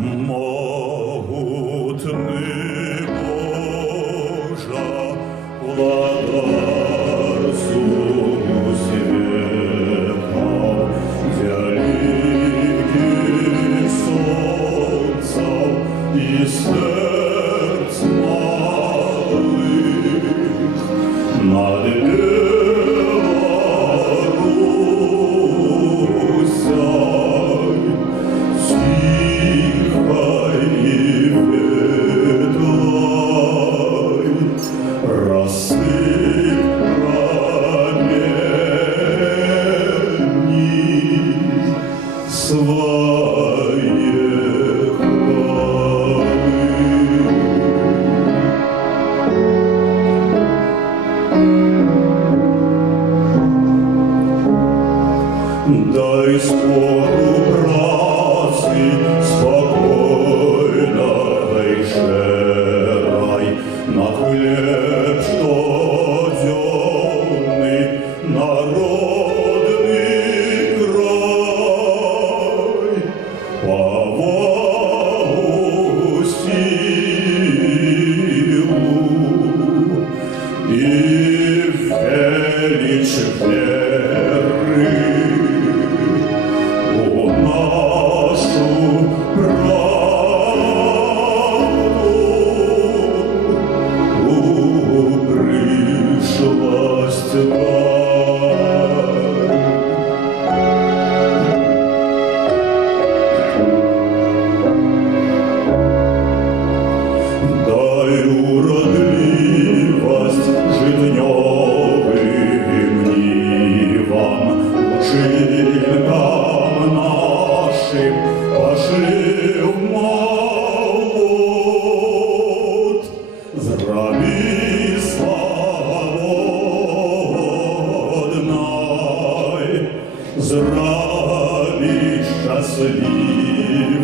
Могутний Божа, владарцю света, великий сонця і серць малих, над Білорусяй, тихай і ветлай, розсип ранені своє хвали. Дай спору праці спокойно шерай на хлеб штоденный народный край. Повагу, силу и величь веры у нашу правду пришлась дай. Дай уродливость житнёвым нивам, учителям нашим пошли в молот. Зроби свободной, зроби счастливой